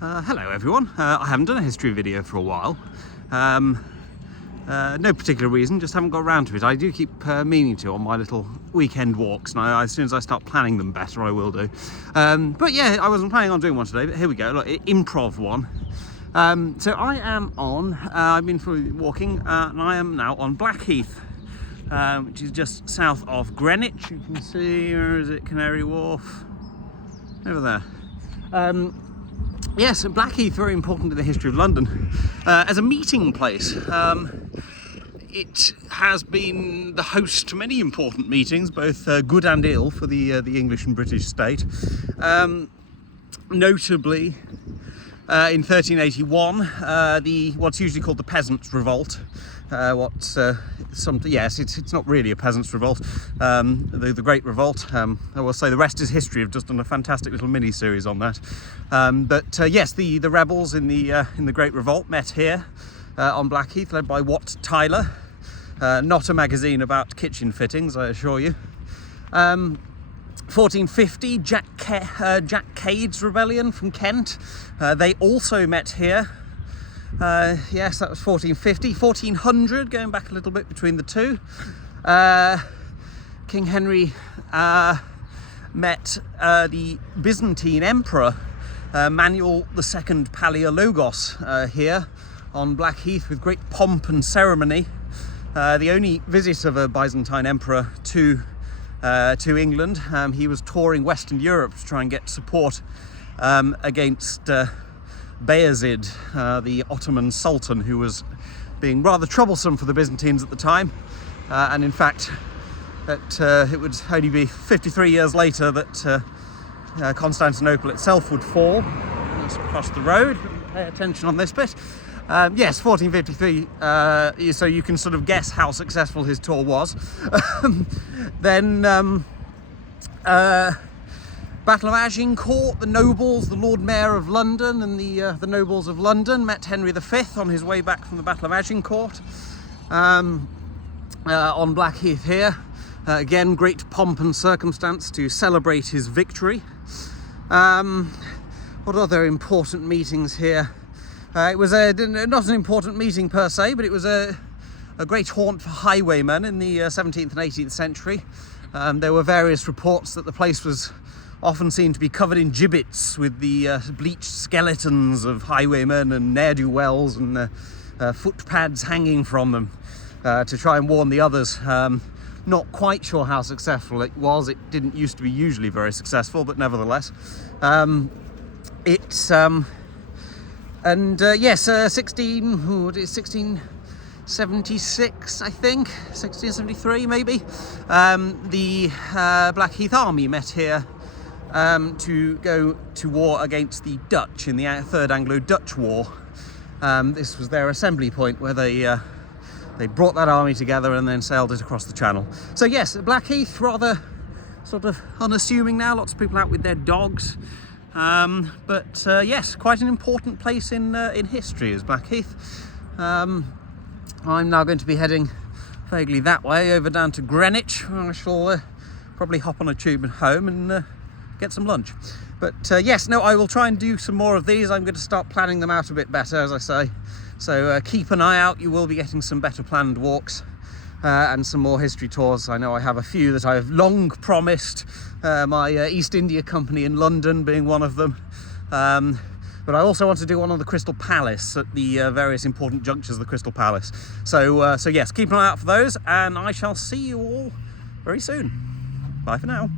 Hello everyone, I haven't done a history video for a while. No particular reason, just haven't got around to it. I do keep meaning to on my little weekend walks, and as soon as I start planning them better I will do. But yeah, I wasn't planning on doing one today, but here we go, look, improv one. So I am on, I've been walking, and I am now on Blackheath, which is just south of Greenwich. You can see, where is it, Canary Wharf? Over there. Yes, Blackheath, very important in the history of London as a meeting place. It has been the host to many important meetings, both good and ill, for the English and British state. Notably, in 1381, what's usually called the Peasants' Revolt. It's not really a peasants' revolt, the Great Revolt. I will say the rest is history. I've just done a fantastic little mini-series on that. Yes, the rebels in the Great Revolt met here on Blackheath, led by Wat Tyler. Not a magazine about kitchen fittings, I assure you. 1450, Jack Cade's rebellion from Kent. They also met here. Yes, that was 1450. 1400, going back a little bit between the two. King Henry met the Byzantine Emperor Manuel II Palaiologos here on Blackheath with great pomp and ceremony. The only visit of a Byzantine emperor to England. He was touring Western Europe to try and get support against Bayezid, the Ottoman Sultan, who was being rather troublesome for the Byzantines at the time. And in fact, it would only be 53 years later that Constantinople itself would fall. Let's cross the road, pay attention on this bit. Yes, 1453, so you can sort of guess how successful his tour was. Then Battle of Agincourt, the nobles, the Lord Mayor of London and the nobles of London met Henry V on his way back from the Battle of Agincourt on Blackheath here. Again, great pomp and circumstance to celebrate his victory. What other important meetings here? It was not an important meeting per se, but it was a great haunt for highwaymen in the 17th and 18th century. There were various reports that the place was often seen to be covered in gibbets with the bleached skeletons of highwaymen and ne'er-do-wells and footpads hanging from them to try and warn the others. Not quite sure how successful it was. It didn't used to be usually very successful, but nevertheless. Yes, 1676, I think, 1673 maybe. The Blackheath army met here to go to war against the Dutch in the Third Anglo-Dutch War. This was their assembly point where they brought that army together and then sailed it across the Channel. So yes, Blackheath, rather sort of unassuming now, lots of people out with their dogs. Yes, quite an important place in history is Blackheath. I'm now going to be heading vaguely that way, over down to Greenwich. I shall probably hop on a tube and home and get some lunch. But yes, no, I will try and do some more of these. I'm going to start planning them out a bit better, as I say. So keep an eye out. You will be getting some better planned walks and some more history tours. I know I have a few that I have long promised, my East India Company in London being one of them. But I also want to do one on the Crystal Palace, at the various important junctures of the Crystal Palace. So yes, keep an eye out for those, and I shall see you all very soon. Bye for now.